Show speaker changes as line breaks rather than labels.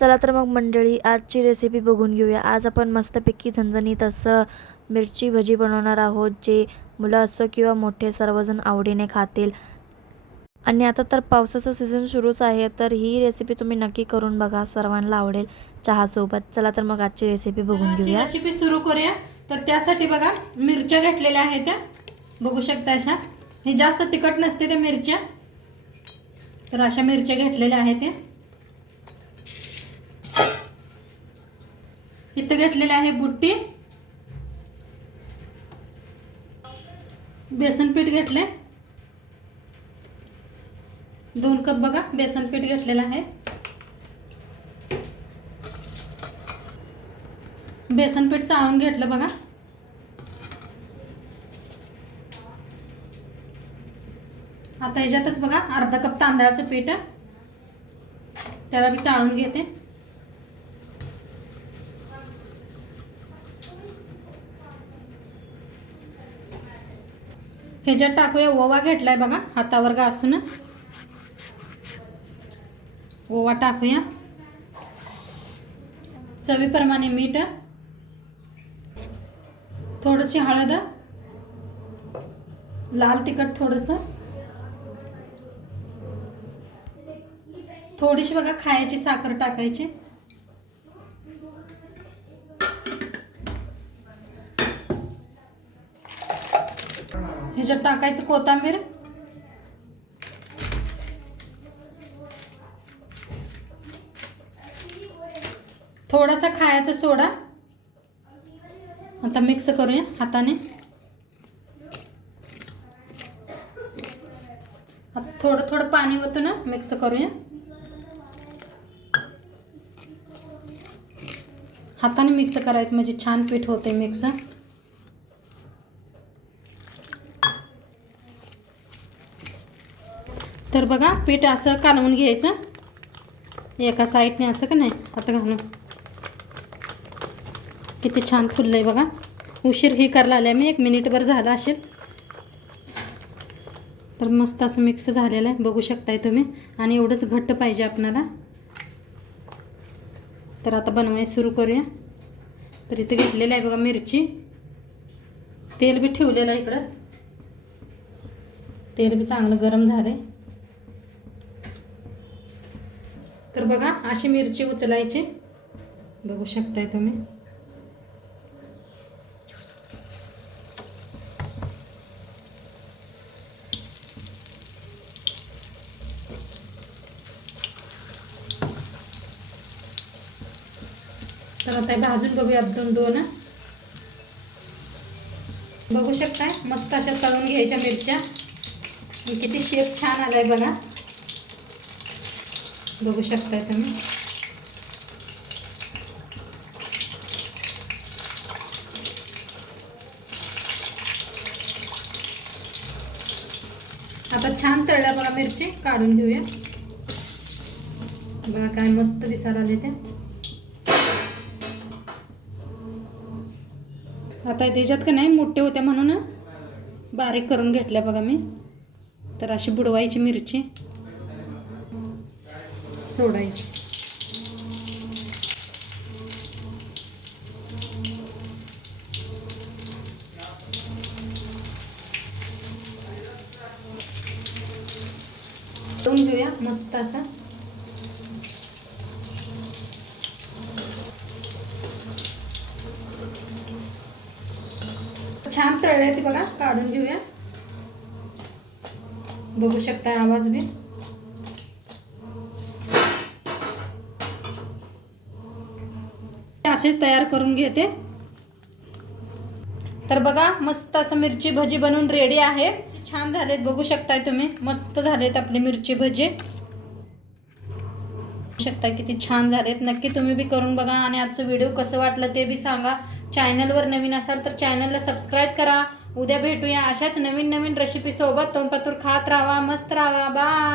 चला तर मग मंडळी आजची रेसिपी बघून घेऊया. आज आपण मस्तपैकी झणझणीत असं मिरची भजी बनवणार आहोत जे मुलं असो किंवा मोठे सर्वजण आवडीने खातील. आणि आता तर पावसाचा सीझन सुरूच आहे तर ही रेसिपी तुम्ही नक्की करून बघा सर्वांना आवडेल चहासोबत. चला तर मग आजची रेसिपी बघून घेऊया.
रेसिपी सुरू करूया. तर त्यासाठी बघा मिरच्या घेतलेल्या आहेत. त्या बघू शकता अशा. हे जास्त तिखट नसते त्या मिरच्या. तर अशा मिरच्या घेतलेल्या आहेत. त्या इथं घेतलेले आहे बुट्टी. बेसन पीठ घेतले. दोन कप बघा बेसन पीठ घेतलेलं आहे. बेसन पीठ चाळून घेतलं बघा. आता ह्याच्यातच बघा अर्धा कप तांदळाचं पीठ. त्याला मी चाळून घेते. ह्याच्यात टाकूया ओवा घेतलाय बघा हातावर घासून. ओवा टाकूया. चवीप्रमाणे मीठ. थोडीशी हळद. लाल तिखट थोडंसं. थोडीशी बघा खायची साखर टाकायची. ह्याच्यात टाकायचं कोथांबीर थोडासा खायचा सोडा. आता मिक्स करूया हाताने. आता थोडं थोडं पाणी होतं ना मिक्स करूया. हाताने मिक्स करायचं म्हणजे छान पीठ होते मिक्स. तर बघा पीठ असं कालवून घ्यायचं. एका साईडने असं का नाही आता घालून. किती छान फुललं आहे बघा. उशीर हे करायला आल्या मी एक मिनिटभर झाला असेल. तर मस्त असं मिक्स झालेलं आहे बघू शकताय तुम्ही. आणि एवढंच घट्ट पाहिजे आपणाला. तर आता बनवायला सुरू करूया. तर इथं घेतलेलं आहे बघा मिरची. तेल बी ठेवलेलं आहे इकडं. तेल बी चांगलं गरम झालं आहे तर बघा अशी मिरची उचलायची. बघू शकताय तुम्ही. तर आता भाजून बघूया दोन दोन. बघू शकताय मस्त अशा तळून घ्यायच्या मिरच्या. किती शेप छान आलाय बघा. बघू शकताय तुम्ही. आता छान तळल्या बघा मिरची काढून घेऊया. बघा काय मस्त दिसायला आले ते. आता त्याच्यात का नाही मोठे होते म्हणून बारीक करून घेतल्या बघा मी. तर अशी बुडवायची मिरची. सोडायची. दोन घेऊया मस्त असा. छान तळले ती बघा काढून घेऊया. बघू शकता आवाज बी. असेच तयार करून घेते. तर बघा मस्त असं मिरची भजी बनवून रेडी आहे. छान झालेत बघू शकताय तुम्ही. मस्त झालेत आपले मिरची भजी. शकता किती छान झालेत. नक्की तुम्ही बी करून बघा आणि आजचं व्हिडिओ कसं वाटलं ते बी सांगा. चॅनलवर नवीन असाल तर चॅनलला सबस्क्राईब करा. उद्या भेटूया अशाच नवीन नवीन रेसिपीसोबत तोंपातूर खात राहा मस्त राहा. बाय